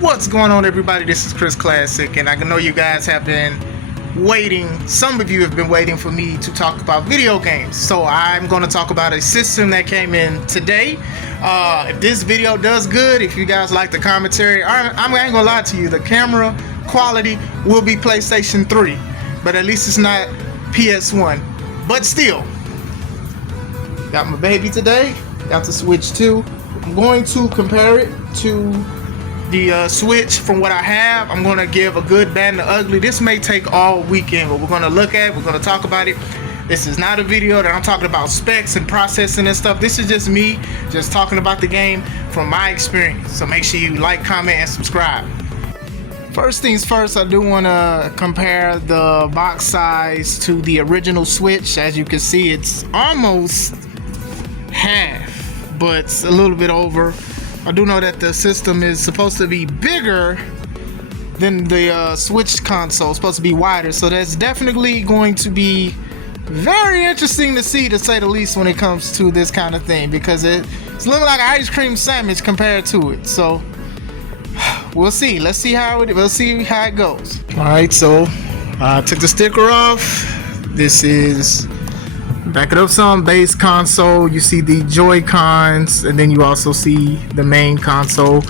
What's going on, everybody? This is Chris Classic, and I know you guys have been waiting. Some of you have been waiting for me to talk about video games, so I'm going to talk about a system that came in today. If this video does good, if you guys like the commentary, I ain't gonna lie to you, the camera quality will be PlayStation 3, but at least it's not PS1. But still, got my baby today, got the Switch 2. I'm going to compare it to the Switch from what I have. I'm going to give a good, bad, and the ugly. This may take all weekend, but we're going to look at it. We're going to talk about it. This is not a video that I'm talking about specs and processing and stuff. This is just me just talking about the game from my experience. So make sure you like, comment, and subscribe. First things first, I do want to compare the box size to the original Switch. As you can see, it's almost half, but it's a little bit over. I do know that the system is supposed to be bigger than the Switch console. It's supposed to be wider, so that's definitely going to be very interesting to see, to say the least, when it comes to this kind of thing, because it's looking like an ice cream sandwich compared to it. So we'll see. Let's see how it goes. All right, so I took the sticker off. This is, back it up some, base console. You see the Joy-Cons, and then you also see the main console.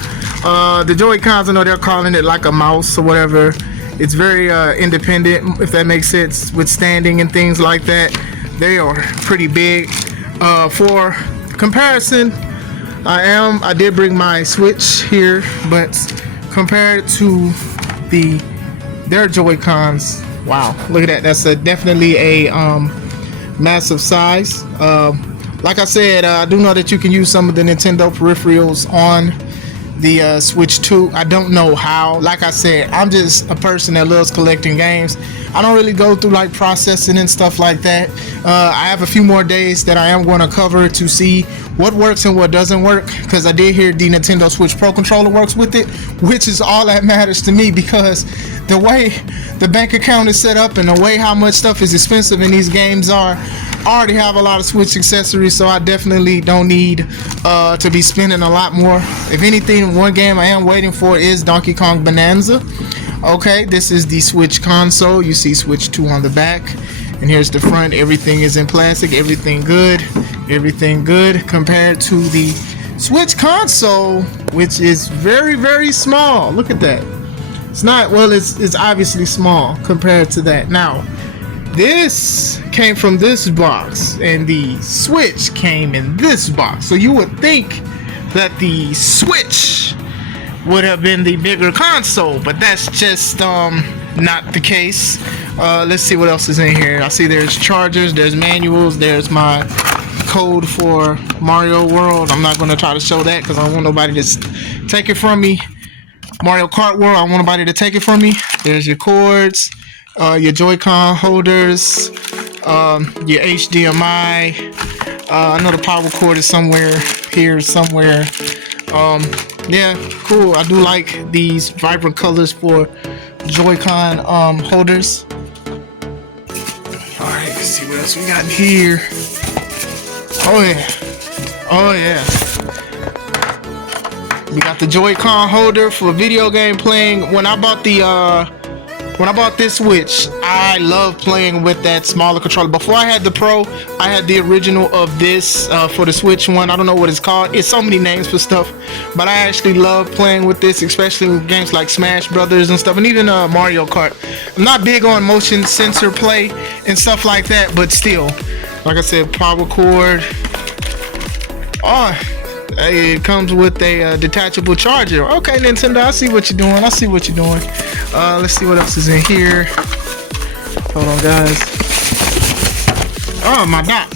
The Joy-Cons, I know they're calling it like a mouse or whatever. It's very independent, if that makes sense, with standing and things like that. They are pretty big. For comparison, I did bring my Switch here, but compared to their Joy-Cons, wow, look at that. That's definitely a massive size. Like I said, I do know that you can use some of the Nintendo peripherals on the Switch 2. I don't know how. Like I said, I'm just a person that loves collecting games. I don't really go through like processing and stuff like that. I have a few more days that I am going to cover to see what works and what doesn't work, because I did hear the Nintendo Switch Pro controller works with it, which is all that matters to me, because the way the bank account is set up and the way how much stuff is expensive in these games are, I already have a lot of Switch accessories, so I definitely don't need to be spending a lot more. If anything, one game I am waiting for is Donkey Kong Bonanza. Okay, this is the Switch console. You see Switch 2 on the back, and here's the front. Everything is in plastic. Everything good compared to the Switch console, which is very, very small. Look at that. It's not, well, it's obviously small compared to that. Now, this came from this box, and the Switch came in this box. So you would think that the Switch would have been the bigger console, but that's just not the case. Let's see what else is in here. I see there's chargers, there's manuals, there's my code for Mario World. I'm not going to try to show that because I don't want nobody to take it from me. Mario Kart World, I don't want nobody to take it from me. There's your cords, your Joy-Con holders, your HDMI. I know the power cord is somewhere here, somewhere. Yeah, cool. I do like these vibrant colors for Joy-Con holders. Alright, let's see what else we got in here. Oh yeah. We got the Joy-Con holder for video game playing. When I bought this Switch, I love playing with that smaller controller. Before I had the Pro, I had the original of this for the Switch one. I don't know what it's called. It's so many names for stuff, but I actually love playing with this, especially with games like Smash Brothers and stuff, and even Mario Kart. I'm not big on motion sensor play and stuff like that, but still, like I said, power cord. Oh, it comes with a detachable charger. Okay, Nintendo, I see what you're doing. Let's see what else is in here. Hold on, guys. Oh, my dock.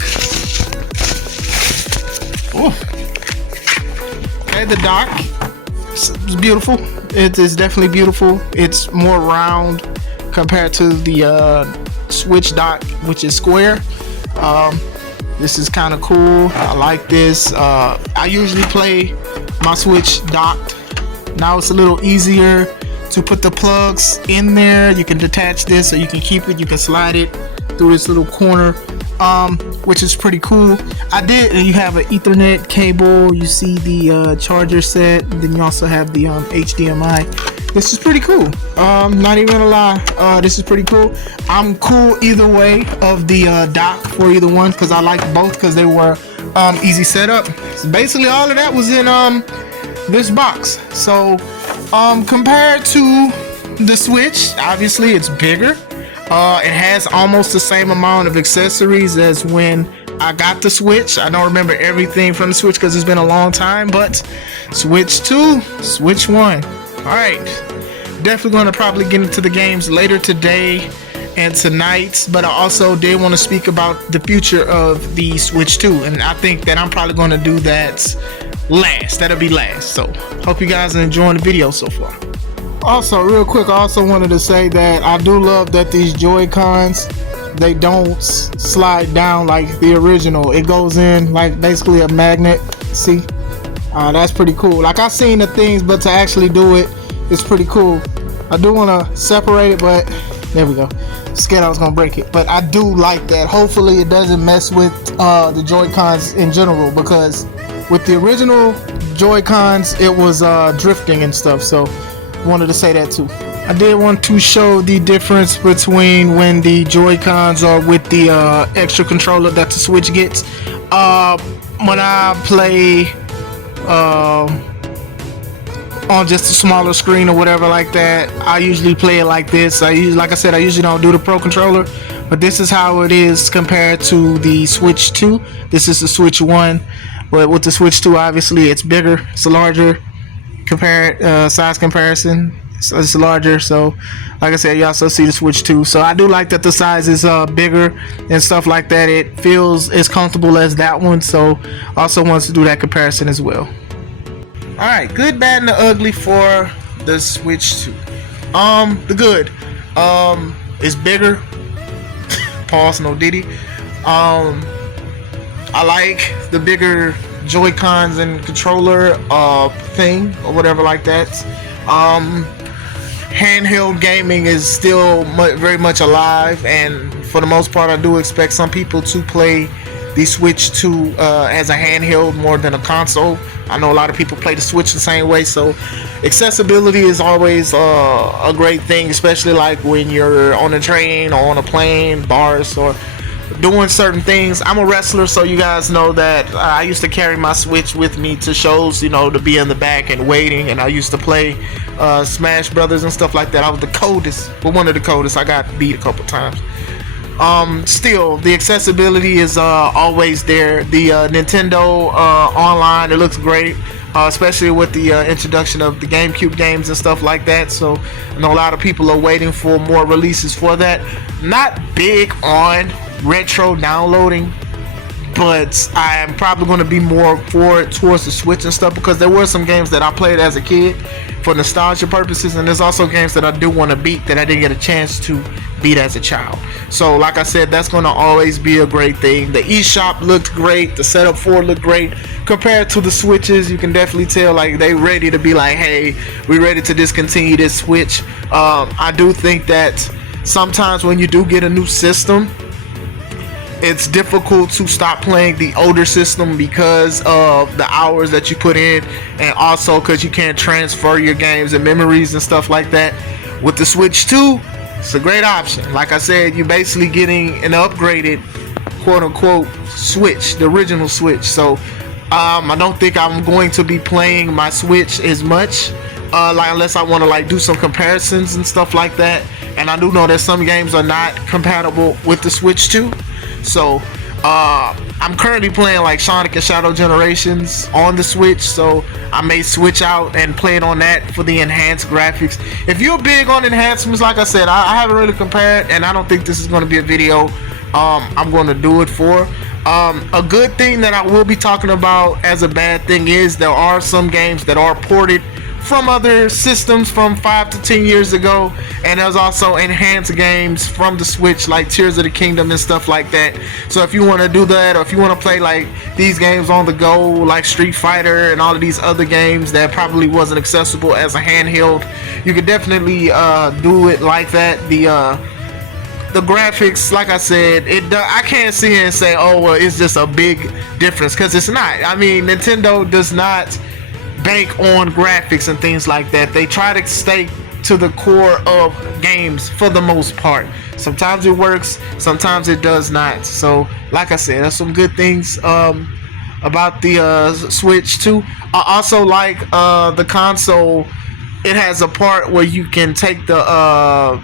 Oh. Okay, the dock. It's beautiful. It is definitely beautiful. It's more round compared to the Switch dock, which is square. This is kind of cool. I like this. I usually play my Switch docked. Now it's a little easier to put the plugs in there. You can detach this, or you can keep it. You can slide it through this little corner which is pretty cool. And you have an Ethernet cable. You see the charger set. And then you also have the HDMI. This is pretty cool. Not even gonna lie, this is pretty cool. I'm cool either way of the dock for either one because I like both because they were easy setup. So basically, all of that was in this box. So compared to the Switch, obviously it's bigger. It has almost the same amount of accessories as when I got the Switch. I don't remember everything from the Switch because it's been a long time, but Switch 2, Switch 1. Alright, definitely going to probably get into the games later today and tonight, but I also did want to speak about the future of the Switch 2, and I think that I'm probably going to do that last. That'll be last. So, hope you guys are enjoying the video so far. Also, real quick, I also wanted to say that I do love that these Joy-Cons, they don't slide down like the original. It goes in like basically a magnet. See? That's pretty cool. Like, I've seen the things, but to actually do it, it's pretty cool. I do want to separate it, but there we go. Scared I was gonna break it, but I do like that. Hopefully it doesn't mess with the Joy-Cons in general, because with the original Joy-Cons it was drifting and stuff, so wanted to say that too. I did want to show the difference between when the Joy-Cons are with the extra controller that the Switch gets. When I play on just a smaller screen or whatever like that, I usually play it like this. Like I said, I usually don't do the Pro Controller, but this is how it is compared to the Switch 2. This is the Switch 1, but with the Switch 2, obviously it's bigger, it's a larger size comparison. It's larger, so like I said, you also see the Switch 2. So I do like that the size is bigger and stuff like that. It feels as comfortable as that one, so also wants to do that comparison as well. Alright, good, bad, and the ugly for the Switch 2. The good. It's bigger. Pause, no diddy. I like the bigger Joy-Cons and controller thing or whatever like that. Handheld gaming is still very much alive, and for the most part I do expect some people to play the Switch 2 as a handheld more than a console. I know a lot of people play the Switch the same way, so accessibility is always a great thing, especially like when you're on a train or on a plane, bars, or doing certain things. I'm a wrestler, so you guys know that I used to carry my Switch with me to shows, you know, to be in the back and waiting, and I used to play Smash Brothers and stuff like that. I was the coldest, but one of the coldest. I got beat a couple times. Still, the accessibility is always there. The Nintendo online, it looks great, especially with the introduction of the GameCube games and stuff like that. So I know a lot of people are waiting for more releases for that. Not big on retro downloading, but I am probably going to be more towards the Switch and stuff, because there were some games that I played as a kid for nostalgia purposes, and there's also games that I do want to beat that I didn't get a chance to beat as a child. So like I said, that's going to always be a great thing. The eShop looked great, the setup for it looked great. Compared to the Switches, you can definitely tell like they ready to be like, hey, we ready to discontinue this Switch. I do think that sometimes when you do get a new system, it's difficult to stop playing the older system because of the hours that you put in, and also because you can't transfer your games and memories and stuff like that. With the Switch 2, it's a great option. Like I said, you're basically getting an upgraded quote-unquote Switch, the original Switch. So I don't think I'm going to be playing my Switch as much, like unless I want to like do some comparisons and stuff like that. And I do know that some games are not compatible with the Switch 2. So I'm currently playing like Sonic and Shadow Generations on the Switch, so I may switch out and play it on that for the enhanced graphics. If you're big on enhancements, like I said, I haven't really compared, and I don't think this is going to be a video I'm going to do it for. A good thing that I will be talking about as a bad thing is there are some games that are ported from other systems from 5 to 10 years ago, and there's also enhanced games from the Switch like Tears of the Kingdom and stuff like that. So if you want to do that, or if you want to play like these games on the go like Street Fighter and all of these other games that probably wasn't accessible as a handheld, you could definitely do it like that. The the graphics, like I said, I can't sit here and say, oh well, it's just a big difference, because it's not. I mean, Nintendo does not bank on graphics and things like that. They try to stay to the core of games for the most part. Sometimes it works, sometimes it does not. So like I said, there's some good things about the Switch 2. I also like the console. It has a part where you can take the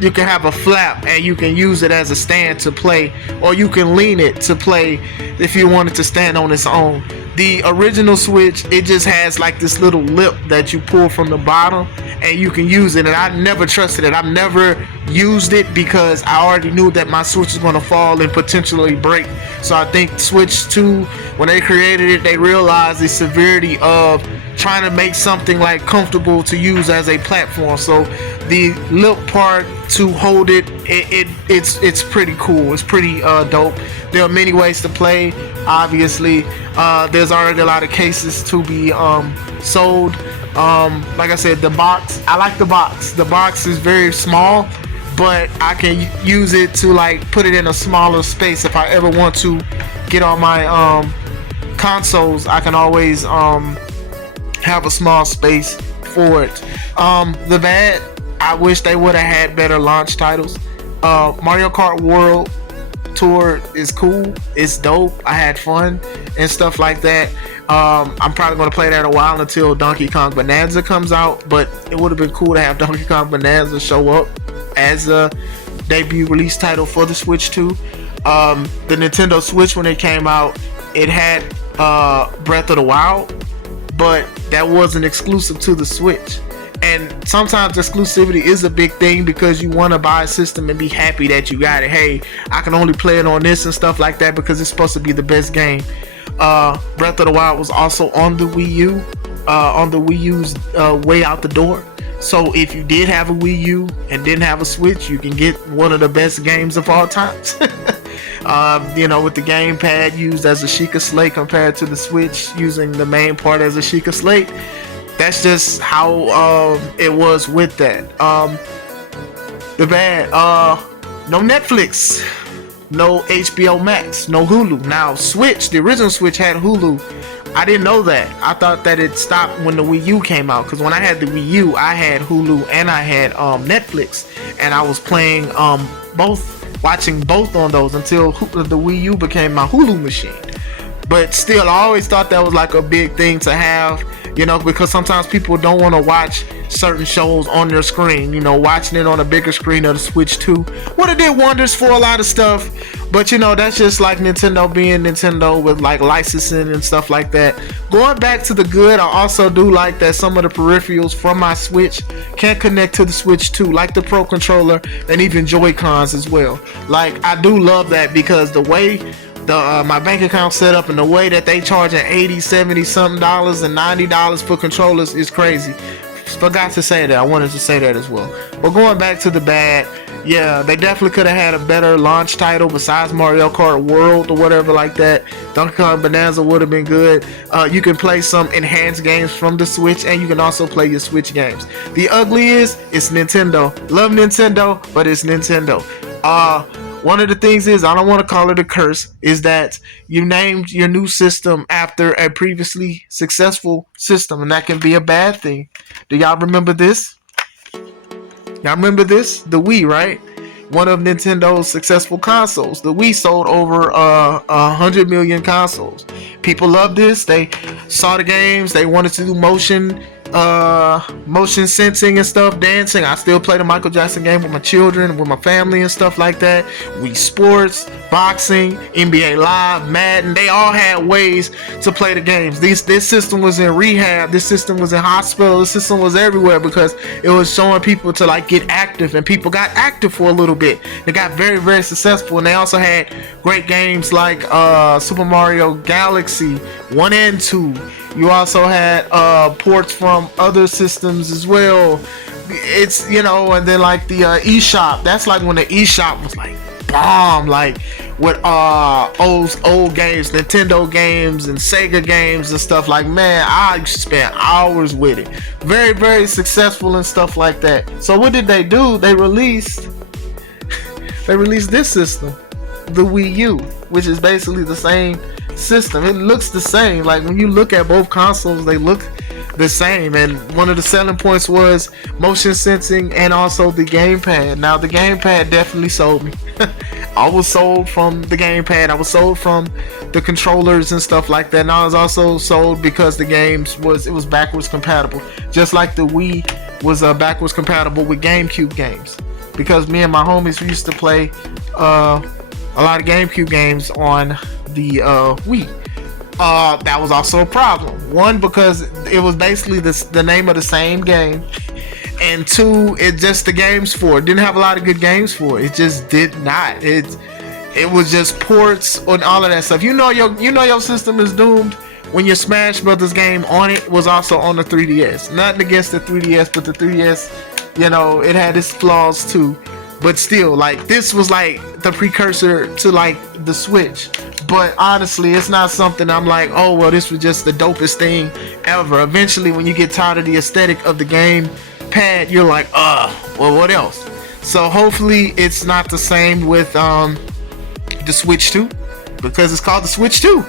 you can have a flap and you can use it as a stand to play, or you can lean it to play if you want it to stand on its own. The original Switch, it just has like this little lip that you pull from the bottom and you can use it, and I never trusted it. I've never used it because I already knew that my Switch was going to fall and potentially break. So I think Switch 2, when they created it, they realized the severity of trying to make something like comfortable to use as a platform. So the lip part to hold it's pretty cool. It's pretty dope. There are many ways to play. Obviously, there's already a lot of cases to be sold. Like I said, the box, I like the box. The box is very small, but I can use it to like put it in a smaller space if I ever want to get on my consoles. I can always have a small space for it. The bad, I wish they would have had better launch titles. Mario Kart World Tour is cool, it's dope, I had fun and stuff like that. I'm probably going to play that a while until Donkey Kong Bonanza comes out, but it would have been cool to have Donkey Kong Bonanza show up as a debut release title for the Switch 2. The Nintendo Switch, when it came out, it had Breath of the Wild, but that wasn't exclusive to the Switch. And sometimes exclusivity is a big thing because you want to buy a system and be happy that you got it. Hey, I can only play it on this and stuff like that because it's supposed to be the best game. Breath of the Wild was also on the Wii U, on the Wii U's way out the door. So if you did have a Wii U and didn't have a Switch, you can get one of the best games of all times. With the gamepad used as a Sheikah Slate compared to the Switch using the main part as a Sheikah Slate. That's just how it was with that. The bad, no Netflix, no HBO Max, no Hulu. Now Switch, the original Switch had Hulu. I didn't know that. I thought that it stopped when the Wii U came out, because when I had the Wii U, I had Hulu and I had Netflix, and I was playing watching both on those until the Wii U became my Hulu machine. But still, I always thought that was like a big thing to have, because sometimes people don't want to watch certain shows on their screen. Watching it on a bigger screen of the Switch 2 would have did wonders for a lot of stuff. But that's just like Nintendo being Nintendo with like licensing and stuff like that. Going back to the good, I also do like that some of the peripherals from my Switch can connect to the Switch 2, like the Pro Controller and even Joy-Cons as well. Like, I do love that because the way my bank account set up and the way that they charging $80, $70 something dollars and $90 for controllers is crazy. Forgot to say that. I wanted to say that as well. But going back to the bad, yeah, they definitely could have had a better launch title besides Mario Kart World or whatever like that. Donkey Kong Bonanza would have been good. You can play some enhanced games from the Switch, and you can also play your Switch games. The ugly is, it's Nintendo. Love Nintendo, but it's Nintendo. One of the things is, I don't want to call it a curse, is that you named your new system after a previously successful system, and that can be a bad thing. Do y'all remember this? Y'all remember this? The Wii, right? One of Nintendo's successful consoles. The Wii sold over 100 million consoles. People loved this. They saw the games. They wanted to do motion sensing and stuff, dancing. I still play the Michael Jackson game with my children, with my family and stuff like that. Wii Sports, boxing, NBA Live, Madden, they all had ways to play the games. This system was in rehab, this system was in hospital, this system was everywhere because it was showing people to like get active, and people got active for a little bit. They got very, very successful, and they also had great games like Super Mario Galaxy 1 and 2. You also had ports from other systems as well. It's, and then like the eShop. That's like when the eShop was like bomb, like with old games, Nintendo games and Sega games and stuff. Like, man, I spent hours with it. Very, very successful and stuff like that. So what did they do? They released they released this system, the Wii U, which is basically the same system. It looks the same. Like when you look at both consoles, they look the same. And one of the selling points was motion sensing and also the gamepad. Now the gamepad definitely sold me. I was sold from the gamepad. I was sold from the controllers and stuff like that. And I was also sold because the games was backwards compatible, just like the Wii was backwards compatible with GameCube games. Because me and my homies used to play a lot of GameCube games on the Wii. That was also a problem. One, because it was basically the name of the same game, and two, it just the games for it didn't have a lot of good games for it. It just did not. It was just ports and all of that stuff. You know your system is doomed when your Smash Brothers game on it was also on the 3DS. Nothing against the 3DS, but the 3DS, you know, it had its flaws too. But still, like, this was like the precursor to like the Switch. But honestly, it's not something I'm like, oh well, this was just the dopest thing ever. Eventually, when you get tired of the aesthetic of the game pad, you're like, well, what else? So hopefully it's not the same with the Switch 2, because it's called the Switch 2.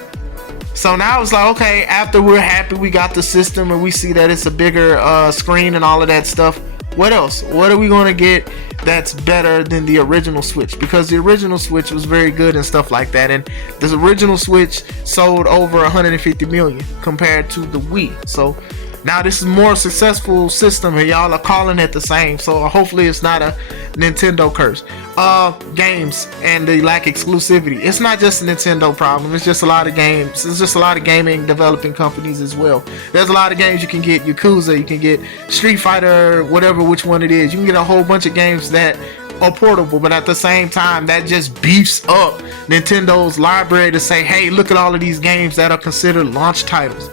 So now it's like, okay, after we're happy we got the system and we see that it's a bigger screen and all of that stuff, what else? What are we going to get that's better than the original Switch? Because the original Switch was very good and stuff like that, and the original Switch sold over 150 million compared to the Wii. So now this is more successful system and y'all are calling it the same. So hopefully it's not a Nintendo curse. Games and the lack of exclusivity. It's not just a Nintendo problem. It's just a lot of games. It's just a lot of gaming developing companies as well. There's a lot of games you can get. Yakuza, you can get Street Fighter, whatever, which one it is. You can get a whole bunch of games that are portable, but at the same time that just beefs up Nintendo's library to say, hey, look at all of these games that are considered launch titles.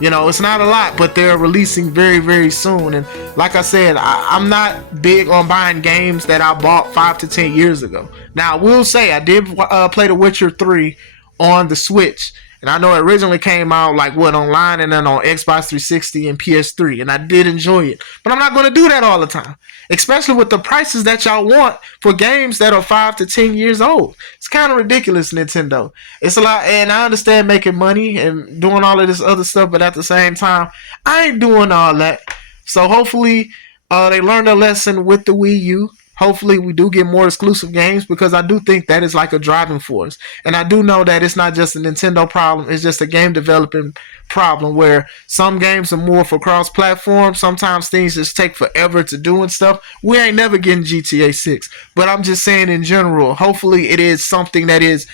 You know, it's not a lot, but they're releasing very, very soon. And like I said, I'm not big on buying games that I bought 5 to 10 years ago. Now, I will say I did play The Witcher 3 on the Switch. And I know it originally came out like online and then on Xbox 360 and PS3. And I did enjoy it. But I'm not going to do that all the time. Especially with the prices that y'all want for games that are 5 to 10 years old. It's kind of ridiculous, Nintendo. It's a lot, and I understand making money and doing all of this other stuff, but at the same time, I ain't doing all that. So hopefully they learned a lesson with the Wii U. Hopefully we do get more exclusive games, because I do think that is like a driving force. And I do know that it's not just a Nintendo problem, it's just a game developing problem where some games are more for cross-platform. Sometimes things just take forever to do and stuff. We ain't never getting GTA 6. But I'm just saying in general, hopefully it is something that is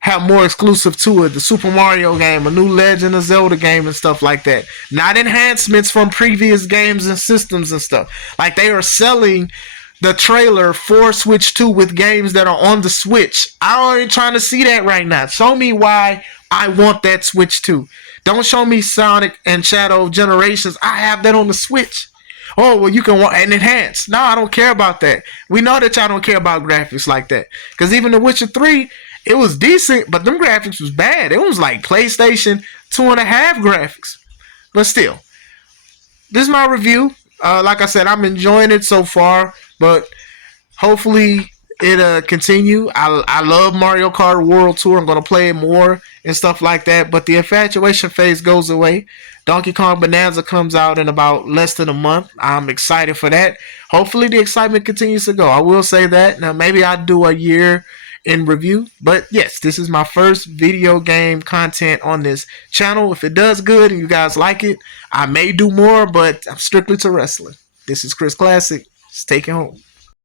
have more exclusive to it. The Super Mario game, a new Legend of Zelda game and stuff like that. Not enhancements from previous games and systems and stuff. Like they are selling the trailer for Switch 2 with games that are on the Switch. I ain't trying to see that right now. Show me why I want that Switch 2. Don't show me Sonic and Shadow of Generations. I have that on the Switch. Oh, well, you can want and enhance. No, I don't care about that. We know that y'all don't care about graphics like that. Because even The Witcher 3, it was decent, but them graphics was bad. It was like PlayStation 2.5 graphics. But still, this is my review. Like I said, I'm enjoying it so far, but hopefully it continue. I love Mario Kart World Tour. I'm going to play it more and stuff like that, but the infatuation phase goes away. Donkey Kong Bonanza comes out in about less than a month. I'm excited for that. Hopefully the excitement continues to go. I will say that. Now maybe I'll do a year in review, but yes, this is my first video game content on this channel. If it does good and you guys like it, I may do more, but I'm strictly to wrestling. This is Chris Classic. Let's take it home.